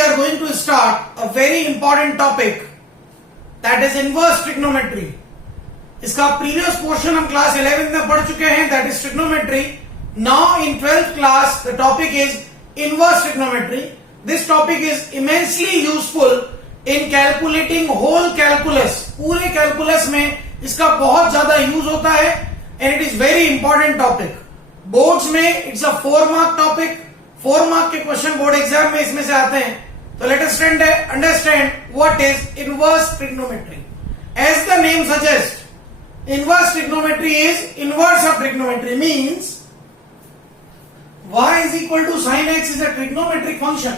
we are going to start a very important topic, that is inverse trigonometry. इसका previous portion हम class 11 में पढ़ चुके हैं, that is trigonometry. Now in 12th class the topic is inverse trigonometry. This topic is immensely useful in calculating whole calculus. पूरे calculus में इसका बहुत ज्यादा use होता है and it is very important topic. Boards में it's a 4 mark topic. 4 mark के question board exam में इसमें से आते हैं. So let us understand what is inverse trigonometry. As the name suggests, inverse trigonometry is inverse of trigonometry, means y is equal to sin x is a trigonometric function.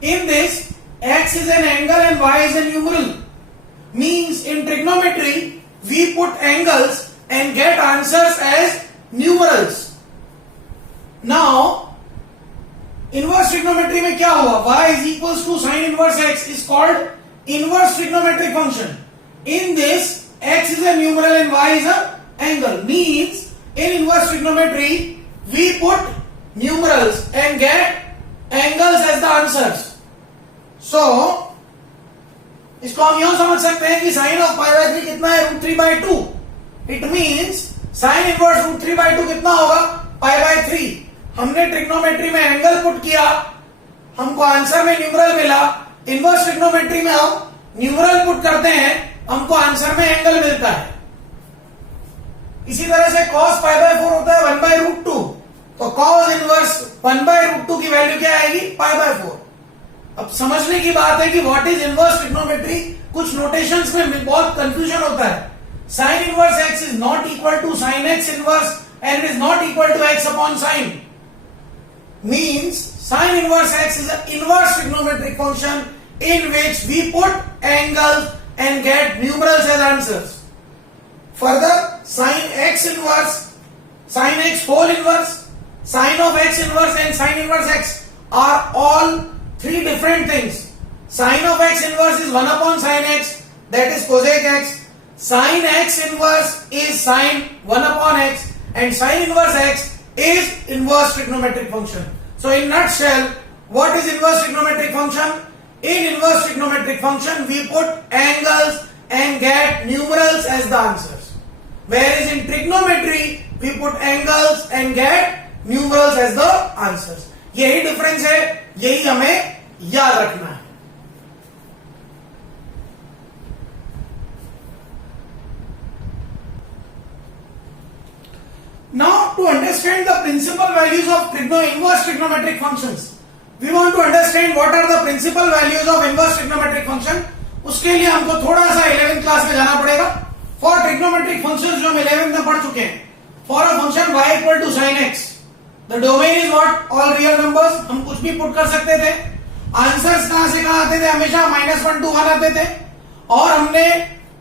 In this, x is an angle and y is a numeral. Means in trigonometry, we put angles and get answers as numerals. Now, inverse trigonometry में क्या हुआ? Y is equals to sin inverse x is called inverse trigonometric function. In this, x is a numeral and y is a angle. Means in inverse trigonometry, we put numerals and get angles as the answers. So, इसको हम यूं समझ सकते हैं कि sin of pi by 3 कितना है? √3/2. It means sin inverse √3/2 कितना होगा? pi by 3. हमने ट्रिग्नोमेट्री में एंगल पुट किया, हमको आंसर में न्यूमरल मिला. इनवर्स ट्रिग्नोमेट्री में हम न्यूमरल पुट करते हैं, हमको आंसर में एंगल मिलता है. इसी तरह से cos π/4 होता है 1/√2. तो cos इनवर्स 1/√2 की वैल्यू क्या आएगी? π/4. अब समझने की बात है कि व्हाट इज इनवर्स ट्रिग्नोमेट्री. कुछ नोटेशंस में बहुत कंफ्यूजन होता है. Sine inverse x is not equal to sine x inverse and is not equal to x upon sine. Means sin inverse x is an inverse trigonometric function in which we put angles and get numerals as answers. Further, sin x inverse, sin x whole inverse, sin of x inverse and sin inverse x are all three different things. Sin of x inverse is 1 upon sin x, that is cosec x. Sin x inverse is sin 1 upon x and sin inverse x is inverse trigonometric function. So in nutshell, what is inverse trigonometric function? In inverse trigonometric function, we put angles and get numerals as the answers. Whereas in trigonometry, we put angles and get numerals as the answers. यही difference है, यही हमें याद रखना है. Now, to understand the principal values of inverse trigonometric functions, we want to understand what are the principal values of inverse trigonometric function. उसके लिए हमको थोड़ा सा 11th क्लास में जाना पड़ेगा. For trigonometric functions जो हम 11th में पढ़ चुके हैं, for a function y equal to sin x, the domain is what? All real numbers. हम कुछ भी पुट कर सकते थे. आंसर्स कहां से कहां आते थे? हमेशा -1 to 1 आते थे. और हमने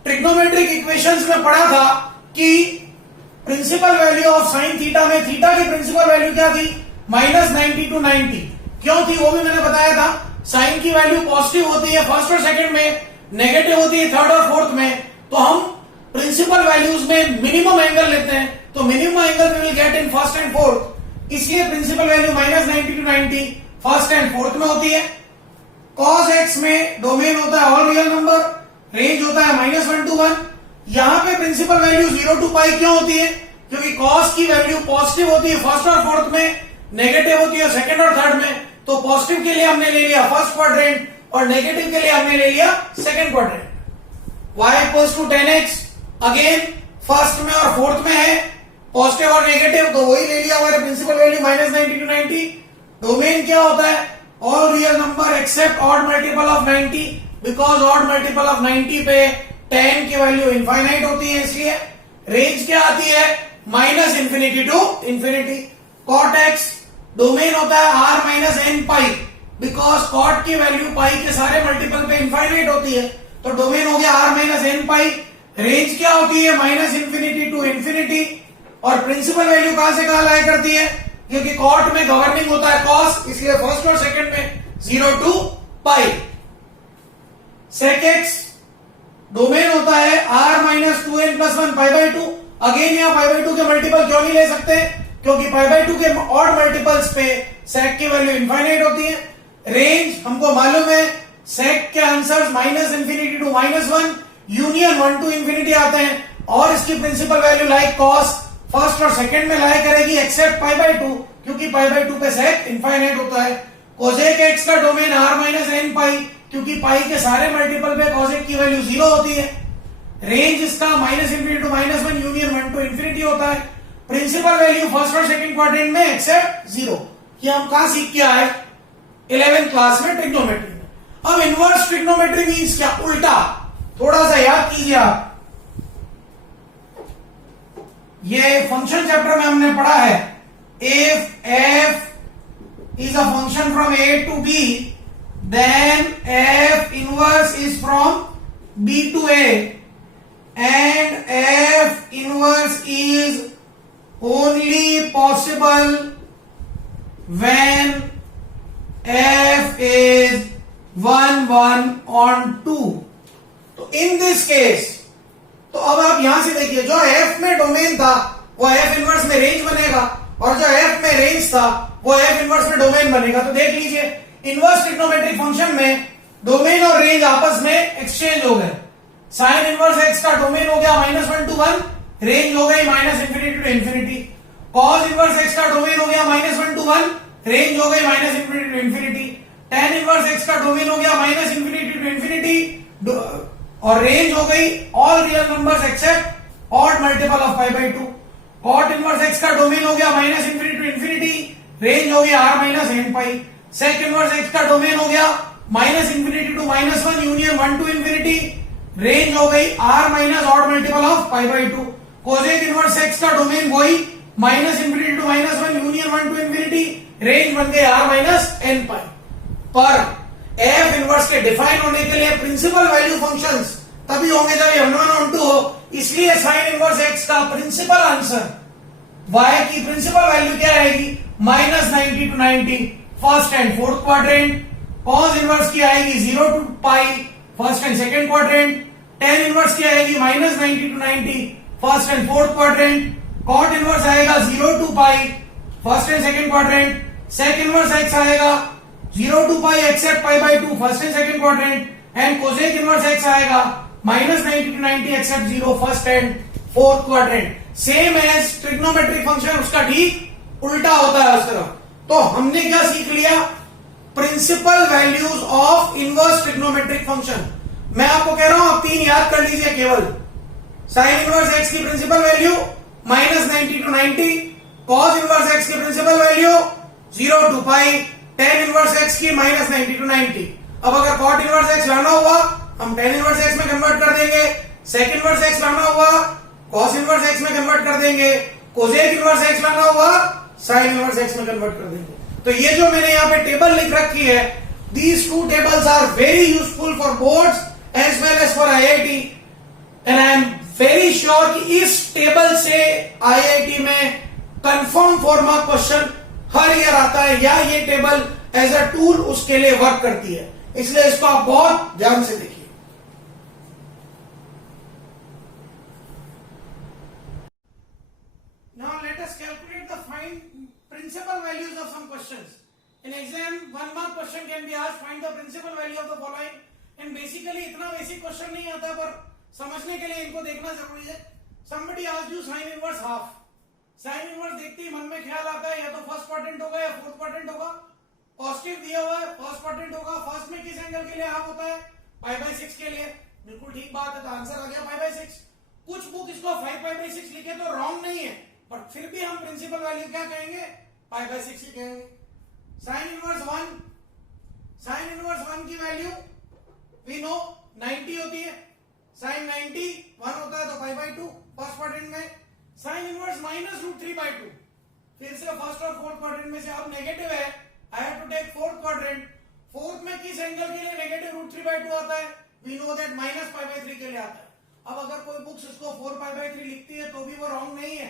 ट्रिग्नोमेट्रिक इक्वेशंस में पढ़ा था कि principal value of sine theta में थीटा की प्रिंसिपल वैल्यू क्या थी? -90 to 90. क्यों थी वो भी मैंने बताया था. साइन की वैल्यू पॉजिटिव होती है फर्स्ट और सेकंड में, नेगेटिव होती है थर्ड और फोर्थ में. तो हम प्रिंसिपल वैल्यूज में मिनिमम एंगल लेते हैं, तो minimum angle we will get in first and fourth. इसलिए principal value -90 to 90 first and fourth में होती है. cos x में डोमेन होता है ऑल रियल नंबर, रेंज होता है -1 to 1. यहां पे प्रिंसिपल वैल्यू 0 to पाई क्यों होती है? क्योंकि cos की वैल्यू पॉजिटिव होती है फर्स्ट और फोर्थ में, नेगेटिव होती है सेकंड और थर्ड में. तो पॉजिटिव के लिए हमने ले लिया फर्स्ट क्वाड्रेंट और नेगेटिव के लिए हमने ले लिया second quadrant. y equals to 10x, again first में और फोर्थ में है पॉजिटिव और नेगेटिव, तो वही ले लिया हमारे प्रिंसिपल वैल्यू -90 to 90. डोमेन क्या होता है? All real number except odd multiple of 90, because odd multiple of 90 पे 10 की वैल्यू इनफाइनाइट होती है. इसलिए रेंज क्या आती है? -∞ to ∞. cot x डोमेन होता है r-n पाई, बिकॉज cot की वैल्यू पाई के सारे मल्टीपल पे इनफाइनाइट होती है. तो डोमेन हो गया r-n पाई. रेंज क्या होती है? -∞ to ∞. और प्रिंसिपल वैल्यू कहां से कहां लाई करती है? क्योंकि cot में गवर्निंग होता है cos, इसलिए फर्स्ट और सेकंड में 0 to pi. sec x domain होता है r-2n + 1 π/2. अगेन यहाँ π/2 के मल्टीपल क्यों नहीं ले सकते? क्योंकि π/2 के ऑड मल्टीपल्स पे sec की वैल्यू इनफाइनाइट होती है. रेंज हमको मालूम है, सेक के answers -∞ to -1 union 1 to infinity आते हैं, और इसकी principal value like cos first और सेकंड में लाई करेगी एक्सेप्ट π/2, क्योंकि π/2 पे सेक इनफाइनाइट होता है। कोसेक एक्स का डोमेन r-n क्योंकि पाई के सारे मल्टीपल पे कोसेक की वैल्यू 0 होती है। रेंज इसका -∞ टू -1 यूनियन 1 टू इंफिनिटी होता है। प्रिंसिपल वैल्यू फर्स्ट और सेकंड क्वाड्रेंट में एक्सेप्ट 0। ये हम कहां सीख के आए? 11th क्लास में ट्रिग्नोमेट्री में। अब इनवर्स ट्रिग्नोमेट्री मींस क्या? उल्टा। थोड़ा सा याद कीजिए आप, ये फंक्शन चैप्टर में हमने पढ़ा है, if f is a function from a to b, then f inverse is from b to a, and f inverse is only possible when f is 1 1 on 2. तो in this case, तो अब आप यहां से देखिए, जो f में domain था वो f इनवर्स में रेंज बनेगा, और जो f में रेंज था वो f इनवर्स में डोमेन बनेगा। तो देख लीजिए, इनवर्स ट्रिग्नोमेट्रिक फंक्शन में डोमेन और रेंज आपस में एक्सचेंज हो गए। साइन इनवर्स x का डोमेन हो गया -1 to 1, रेंज हो गई -∞ to infinity. Cos inverse x का डोमेन हो गया -1 to 1, रेंज हो गई -∞ to infinity. tan inverse x का डोमेन हो गया -∞ टू इंफिनिटी, और रेंज हो गई all real numbers except odd multiple of π/2। Cot inverse x का डोमेन हो गया -∞ टू इंफिनिटी, रेंज हो गया r-n. सेक इनवर्स x का डोमेन हो गया -∞ to -1 union 1 to infinity, range हो गई r- odd multiple of π/2। Cosec inverse x का डोमेन वही -∞ to -1 union 1 to infinity, range बन गई r-n. पर f इनवर्स के डिफाइन होने के लिए प्रिंसिपल वैल्यू फंक्शंस तभी होंगे जब ये 1 1 on 2 हो, इसलिए साइन इनवर्स x का प्रिंसिपल आंसर y की प्रिंसिपल वैल्यू क्या आएगी? -90 to 90 first and fourth quadrant. Cos inverse की आएगी 0 to pi first and second quadrant. tan inverse की आएगी -90 to 90 first and fourth quadrant. Cot inverse आएगा 0 to pi first and second quadrant. Sec inverse x आएगा 0 to pi except π/2 first and second quadrant, and cosec inverse x आएगा -90 to 90 except 0 first and fourth quadrant. Same as trigonometric function, उसका ठीक उल्टा होता है उस तरफ। तो हमने क्या सीख लिया? Principal values of inverse trigonometric function. मैं आपको कह रहा हूं, आप 3 याद कर लीजिए केवल। साइन इनवर्स x की principal value -90 to 90, cos inverse x की principal value 0 to pi, tan inverse x की -90 to 90। अब अगर cot इनवर्स x लाना हुआ, हम tan इनवर्स x में कन्वर्ट कर देंगे। sec इनवर्स x लाना हुआ, cos इनवर्स x में कन्वर्ट कर देंगे। cosec इनवर्स x लाना हुआ, sin इनवर्स x में कन्वर्ट कर देंगे। तो ये जो मैंने यहाँ पे टेबल लिख रखी है, these two tables are very useful for boards as well as for IIT, and I am very sure कि इस टेबल से IIT में कंफर्म फॉर्मा क्वेश्चन हर ईयर आता है, या ये टेबल एज अ टूल उसके लिए वर्क करती है। इसलिए इसको आप बहुत ध्यान से देखिए। Now let us calculate the principal values of some questions. In exam, 1 mark question can be asked, find the principal value of the following. And basically इतना बेसिक क्वेश्चन नहीं आता, पर समझने के लिए इनको देखना जरूरी है। Somebody asked you sin inverse half. Sine inverse देखते ही मन में ख्याल आता है या तो फर्स्ट क्वाड्रेंट होगा या फोर्थ क्वाड्रेंट होगा। पॉजिटिव दिया हुआ है, फर्स्ट क्वाड्रेंट होगा। फर्स्ट में किस एंगल के लिए हाफ होता है? π/6 के लिए। बिल्कुल ठीक बात है, तो आंसर आ गया π/6। कुछ बुक इसको 5π/6 लिखे तो रॉन्ग नहीं है, पर फिर भी हम प्रिंसिपल वैल्यू क्या कहेंगे? π/6 ही कहेंगे। साइन इनवर्स 1, साइन इनवर्स 1 की वैल्यू वी नो 90 होती है। साइन 90 1 होता है तो π/2 फर्स्ट क्वाड्रेंट में। साइन इनवर्स -√3/2, फिर से फर्स्ट और फोर्थ क्वाड्रेंट में से। अब नेगेटिव है, I have to take fourth quadrant. Fourth में किस एंगल के लिए -√3/2 आता है? वी नो दैट -π/3 के लिए आता है। अब अगर कोई बुक्स इसको 4π/3 लिखती है तो भी वो रॉन्ग नहीं है,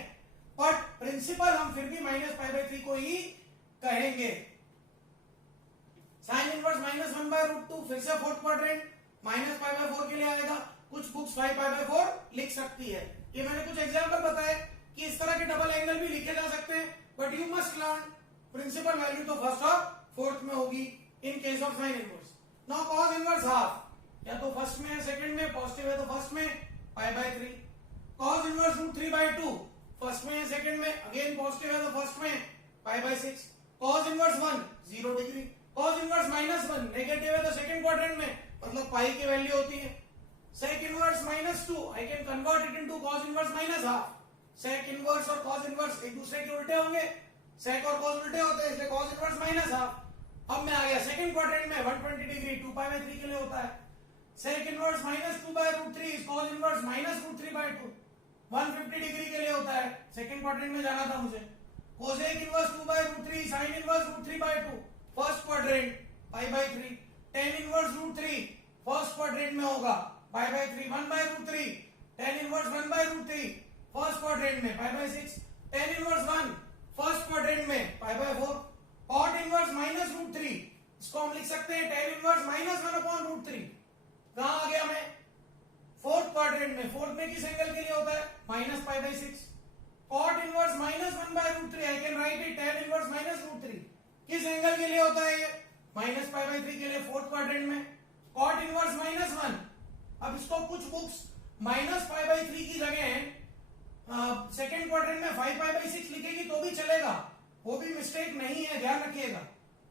बट प्रिंसिपल हम फिर भी -π/3 को ही कहेंगे। साइन इनवर्स -1/√2, फिर से फोर्थ क्वाड्रेंट, -π/4 के लिए आएगा। कुछ बुक्स 5π/4 लिख सकती है। ये मैंने कुछ एग्जाम्पल बताए कि इस तरह के डबल एंगल भी लिखे जा सकते हैं, but you must learn principal value तो फर्स्ट और फोर्थ में होगी। in case of sin inverse. Now cos inverse half, या तो फर्स्ट में है सेकंड में, पॉजिटिव है तो फर्स्ट में pi by 3. cos inverse root 3 by 2, first में है सेकंड में, अगेन पॉजिटिव है तो फर्स्ट में pi by 6. cos inverse 1 0 degree. cos inverse -1 negative है तो सेकंड क्वाड्रेंट में, मतलब पाई की वैल्यू होती है. sec inverse -2 I can convert it into cos inverse minus half. sec inverse और cos inverse एक दूसरे के उल्टे होंगे, sec और cos उल्टे होते हैं, इसलिए cos inverse माइनस हाफ. अब मैं आ गया सेकंड क्वाड्रेंट में, 120 डिग्री 2 पाई बाय 3 के लिए होता है. sec inverse -2 by root 3 is cos inverse minus root 3 by 2. 150 degree के लिए होता है, सेकंड क्वाड्रेंट में जाना था मुझे. cosec inverse 2 by root 3 sin inverse root 3 by 2, first quadrant pi by 3. tan inverse root 3 first quadrant में होगा पाई by 3. 1 by root 3 tan inverse 1 by root 3 first quadrant में pi by 6. tan inverse 1 first quadrant में pi bye 4. cot inverse minus root 3, इसको हम लिख सकते हैं tan inverse minus 1 upon root 3. कहां आ गया मैं? फोर्थ क्वाड्रेंट में. फोर्थ में किस एंगल के लिए होता है? Minus pi by 6. cot inverse -1 by root 3 I can write it tan inverse minus root 3. किस एंगल के लिए होता है ये? माइनस पाई बाय 3 के लिए, फोर्थ क्वाड्रेंट में. cot inverse -1. अब इसको कुछ बुक्स माइनस पाई बाय 3 की जगह सेकेंड क्वाड्रेंट में 5 पाई बाय 6 लिखेगी तो भी चलेगा, वो भी मिस्टेक नहीं है, ध्यान रखिएगा.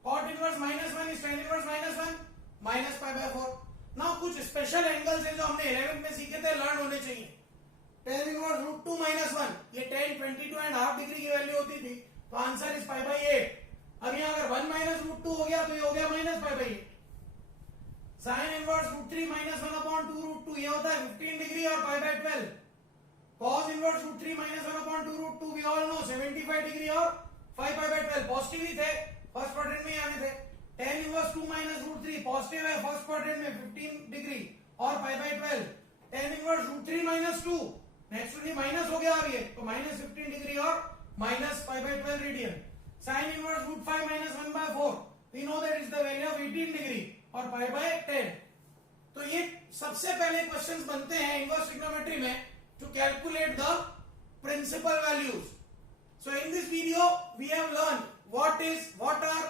cot inverse -1 is tan inverse -1 minus pi bye 4. ना कुछ स्पेशल एंगल्स हैं जो हमने 11th में सीखे थे, लर्न होने चाहिए. tan इनवर्स रूट 2 -1, ये tan 22.5 डिग्री की वैल्यू होती थी, तो आंसर इज पाई बाय 8. अब यहाँ अगर 1 माइनस रूट 2 हो गया तो ये हो गया minus pi by 8. Sine inverse root 3 -1 upon 2 root 2, ये होता है 15 डिग्री और pi by 12. cos inverse root 3 -1 upon 2 root 2 we all know 75 degree और 5 पाई बाय 12. पॉजिटिव ही थे, फर्स्ट क्वाड्रेंट में ही आने थे. tan inverse 2 minus root 3 positive है, फर्स्ट क्वाड्रेंट में 15 डिग्री और pi by 12. tan inverse root 3 minus 2 naturally minus हो गया अब ये, तो माइनस 15 डिग्री और minus pi by 12 radian. sin inverse root 5 minus 1 by 4, we know that is the value of 18 degree और पाई बाय 10. तो ये सबसे पहले क्वेश्चंस बनते हैं इनवर्स ट्रिग्नोमेट्री में to calculate the principal values. So in this video we have learn what are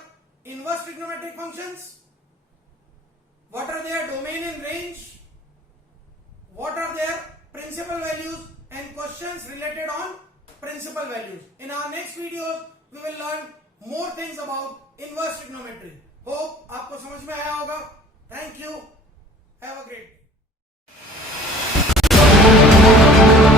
inverse trigonometric functions, what are their domain and range, what are their principal values, and questions related on principal values. In our next videos we will learn more things about inverse trigonometry. Hope आपको समझ में आया होगा. Thank you. Have a great day.